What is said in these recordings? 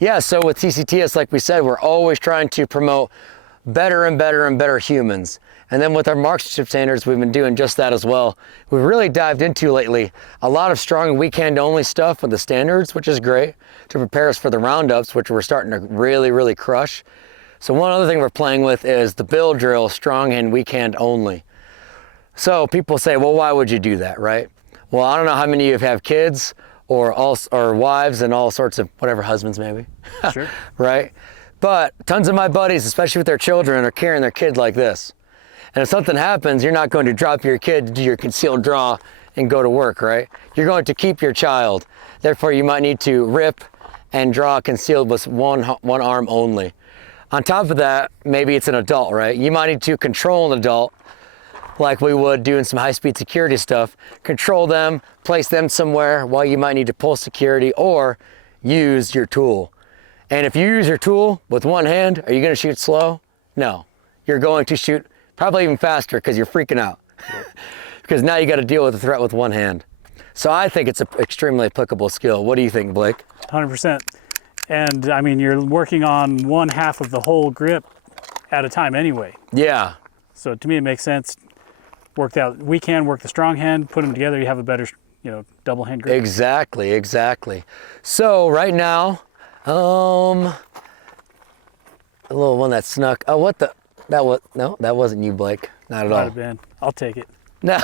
Yeah, so with TCTS, like we said, we're always trying to promote better and better and better humans. And then with our marksmanship standards, we've been doing just that as well. We've really dived into lately a lot of strong weekend only stuff with the standards, which is great to prepare us for the roundups, which we're starting to really, really crush. So one other thing we're playing with is the build drill, strong and weekend only. So people say, well, why would you do that, right? Well, I don't know how many of you have kids or wives and all sorts of whatever, husbands maybe, Sure. right? But tons of my buddies, especially with their children, are carrying their kid like this. And if something happens, you're not going to drop your kid to do your concealed draw and go to work, right? You're going to keep your child. Therefore, you might need to rip and draw concealed with one arm only. On top of that, maybe it's an adult, right? You might need to control an adult like we would doing some high-speed security stuff. Control them, place them somewhere while you might need to pull security or use your tool. And if you use your tool with one hand, are you gonna shoot slow? No, you're going to shoot probably even faster because you're freaking out. Because now you gotta deal with the threat with one hand. So I think it's an extremely applicable skill. What do you think, Blake? 100%. And I mean, you're working on one half of the whole grip at a time anyway. Yeah. So to me, it makes sense. Work out. We can work the strong hand, put them together. You have a better, double hand grip. Exactly, exactly. So right now, a little one that snuck. Oh, no, that wasn't you, Blake. Not at all. Might have been. I'll take it. No,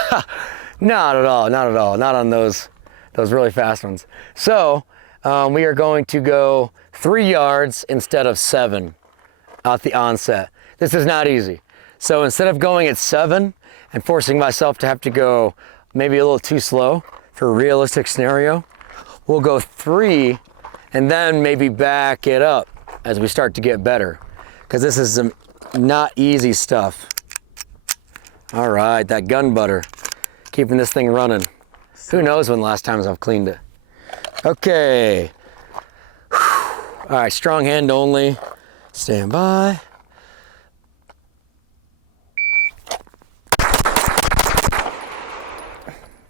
not at all, not at all. Not on those really fast ones. So we are going to go 3 yards instead of 7 at the onset. This is not easy. So instead of going at 7 and forcing myself to have to go maybe a little too slow for a realistic scenario, we'll go 3 and then maybe back it up as we start to get better. Because this is some not easy stuff. All right, that gun butter, keeping this thing running. Who knows when the last times I've cleaned it. Okay. All right, strong hand only. Stand by.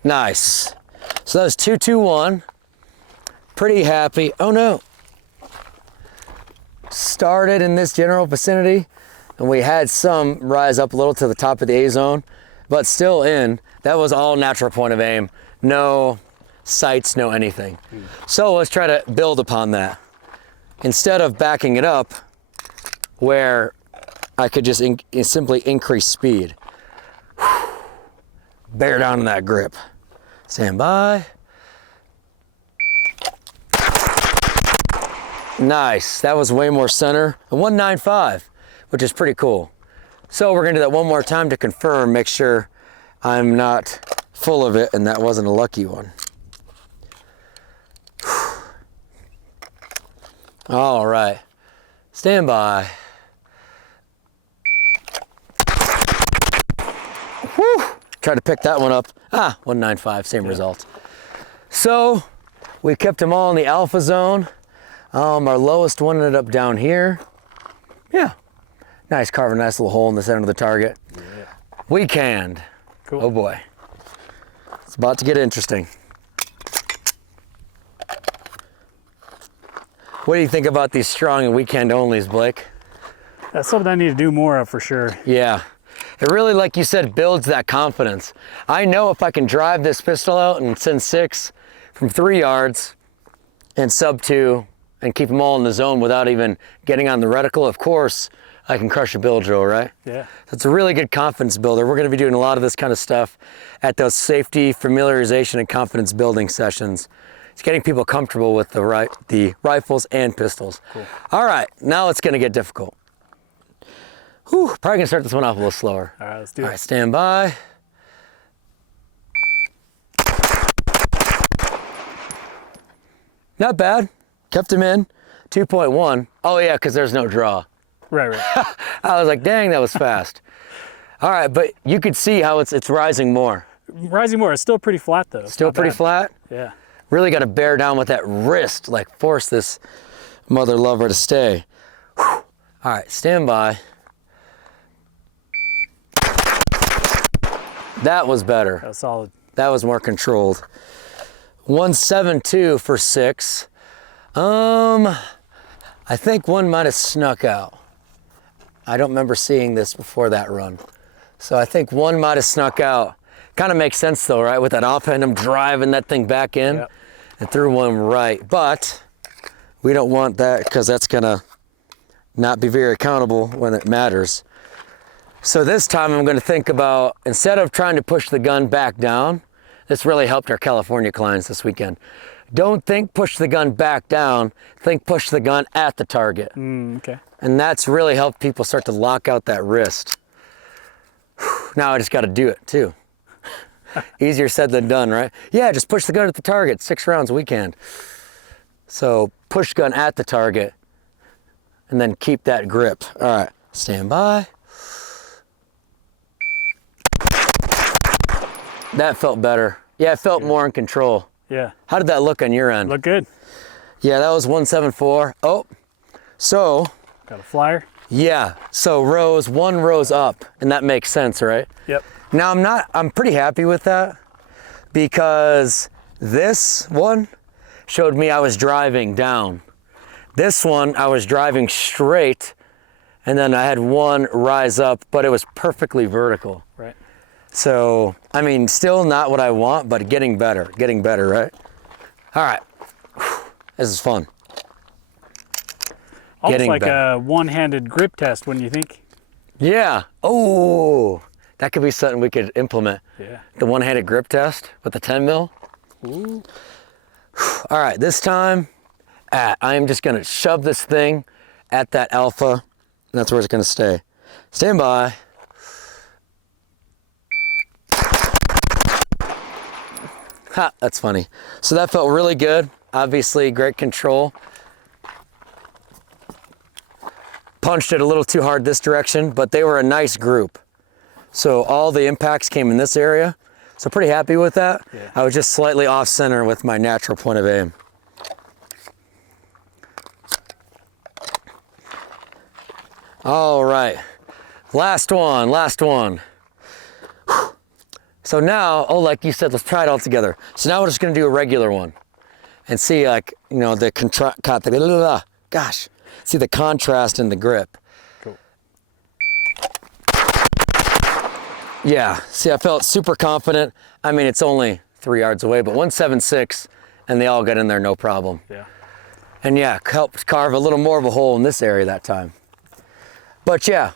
Nice. So that was 2-2-1. Pretty happy. Oh no. Started in this general vicinity and we had some rise up a little to the top of the A zone, but still in. That was all natural point of aim. No sights, no anything. So let's try to build upon that. Instead of backing it up where I could just simply increase speed. Bear down on that grip. Stand by. Nice, that was way more center. A 195, which is pretty cool. So we're gonna do that one more time to confirm, make sure I'm not full of it and that wasn't a lucky one. All right, stand by. Whew. Try to pick that one up. 195, same result. So we kept them all in the alpha zone. Our lowest one ended up down here. Yeah, nice, carve a nice little hole in the center of the target. Yeah. We canned. Cool. Oh boy, it's about to get interesting. What do you think about these strong and weekend onlys, Blake? That's something I need to do more of for sure. Yeah, it really, like you said, builds that confidence. I know if I can drive this pistol out and send 6 from 3 yards and sub 2 and keep them all in the zone without even getting on the reticle, of course, I can crush a build drill, right? Yeah. It's a really good confidence builder. We're gonna be doing a lot of this kind of stuff at those safety, familiarization, and confidence building sessions. It's getting people comfortable with the rifles and pistols. Cool. All right, now it's gonna get difficult. Whew, probably gonna start this one off a little slower. All right, let's do it. All right, stand by. Not bad, kept him in. 2.1, oh yeah, because there's no draw. Right. I was like, dang, that was fast. All right, but you could see how it's rising more. Rising more, it's still pretty flat though. Still pretty flat? Yeah. Really gotta bear down with that wrist, like force this mother lover to stay. Whew. All right, stand by. That was better. That was solid. That was more controlled. 172 for 6. I think one might have snuck out. I don't remember seeing this before that run. So I think one might have snuck out. Kind of makes sense though, right? With that offhand, I'm driving that thing back in and threw one right. But we don't want that because that's gonna not be very accountable when it matters. So this time I'm gonna think about, instead of trying to push the gun back down, this really helped our California clients this weekend. Don't think push the gun back down, think push the gun at the target. Okay. And that's really helped people start to lock out that wrist. Now I just gotta do it too. Easier said than done, right? Yeah, just push the gun at the target, 6 rounds a weekend. So push gun at the target and then keep that grip. All right, stand by. That felt better. Yeah, it felt more in control. Yeah. How did that look on your end? Look good. Yeah, that was 174. Oh, so. Got a flyer. Yeah, so one rows up, and that makes sense, right? Yep. Now I'm pretty happy with that because this one showed me I was driving down. This one, I was driving straight, and then I had one rise up, but it was perfectly vertical. Right. So, I mean, still not what I want, but getting better, right? All right, this is fun. Almost like a one-handed grip test, wouldn't you think? Yeah. Oh, that could be something we could implement. Yeah. The one-handed grip test with the 10 mil. Ooh. All right, this time, I am just gonna shove this thing at that alpha, and that's where it's gonna stay. Stand by. Ha, that's funny. So that felt really good. Obviously, great control. Punched it a little too hard this direction, but they were a nice group. So all the impacts came in this area. So pretty happy with that. Yeah. I was just slightly off center with my natural point of aim. All right, last one. Whew. So now, like you said, let's try it all together. So now we're just gonna do a regular one and see, like, you know, see the contrast in the grip. Cool. Yeah, see, I felt super confident. I mean, it's only 3 yards away, but 176, and they all got in there no problem. Yeah. And yeah, helped carve a little more of a hole in this area that time. But yeah,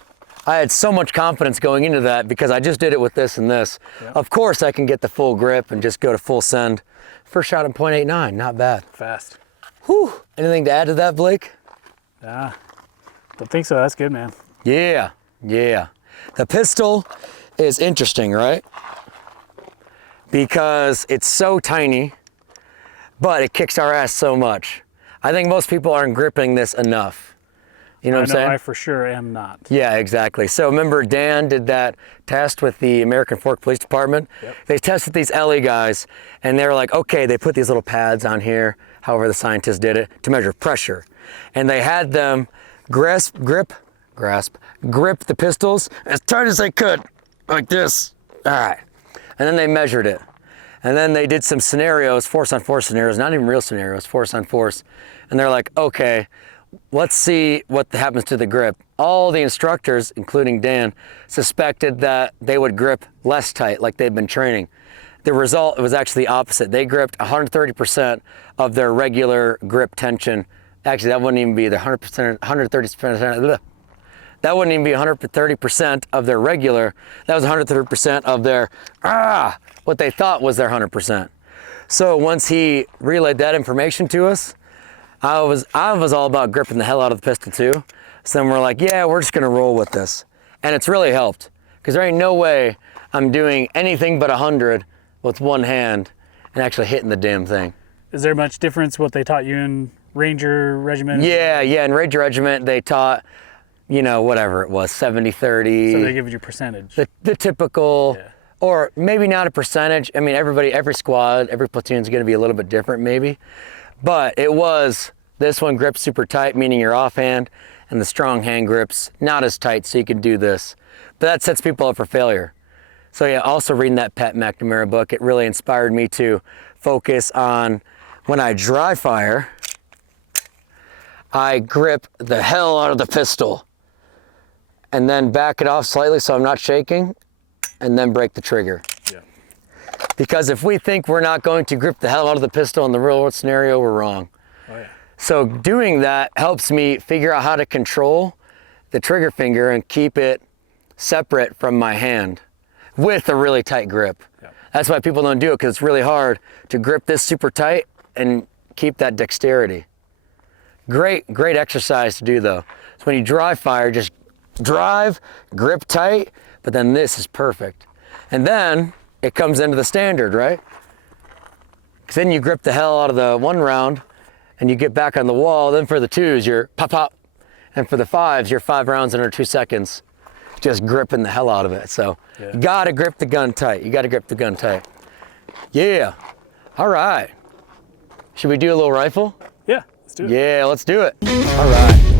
I had so much confidence going into that because I just did it with this and this. Yeah. Of course, I can get the full grip and just go to full send. First shot in .89, not bad. Fast. Whew. Anything to add to that, Blake? Don't think so. That's good, man. Yeah. The pistol is interesting, right? Because it's so tiny, but it kicks our ass so much. I think most people aren't gripping this enough. You know what I'm saying? I for sure am not. Yeah, exactly. So remember Dan did that test with the American Fork Police Department? Yep. They tested these LE guys and they were like, okay, they put these little pads on here, however the scientists did it, to measure pressure. And they had them grip the pistols as tight as they could, like this. All right. And then they measured it. And then they did some scenarios, force on force scenarios, not even real scenarios, force on force. And they're like, okay, let's see what happens to the grip. All the instructors, including Dan, suspected that they would grip less tight, like they'd been training. The result was actually the opposite. They gripped 130% of their regular grip tension. Actually, that wouldn't even be the 130%. That wouldn't even be 130% of their regular. That was 130% of their, what they thought was their 100%. So once he relayed that information to us, I was all about gripping the hell out of the pistol too. So then we're like, yeah, we're just gonna roll with this. And it's really helped because there ain't no way I'm doing anything but 100 with one hand and actually hitting the damn thing. Is there much difference what they taught you in Ranger Regiment? Yeah, in Ranger Regiment they taught, you know, whatever it was, 70-30. So they give you a percentage. The typical, yeah. Or maybe not a percentage. I mean, every squad, every platoon is gonna be a little bit different maybe. But it was, this one grips super tight, meaning your offhand, and the strong hand grips not as tight, so you can do this. But that sets people up for failure. So yeah, also reading that Pat McNamara book, it really inspired me to focus on when I dry fire, I grip the hell out of the pistol and then back it off slightly so I'm not shaking and then break the trigger. Yeah. Because if we think we're not going to grip the hell out of the pistol in the real world scenario, we're wrong. Oh, yeah. So doing that helps me figure out how to control the trigger finger and keep it separate from my hand with a really tight grip. Yeah. That's why people don't do it, because it's really hard to grip this super tight and keep that dexterity. Great exercise to do though. So when you dry fire, just drive, grip tight, but then this is perfect. And then it comes into the standard, right? Because then you grip the hell out of the 1 round and you get back on the wall. Then for the 2s, you're pop, pop. And for the 5s, you're 5 rounds under 2 seconds, just gripping the hell out of it. So you gotta grip the gun tight. You gotta grip the gun tight. Yeah, all right. Should we do a little rifle? Yeah, let's do it. Yeah, let's do it. All right.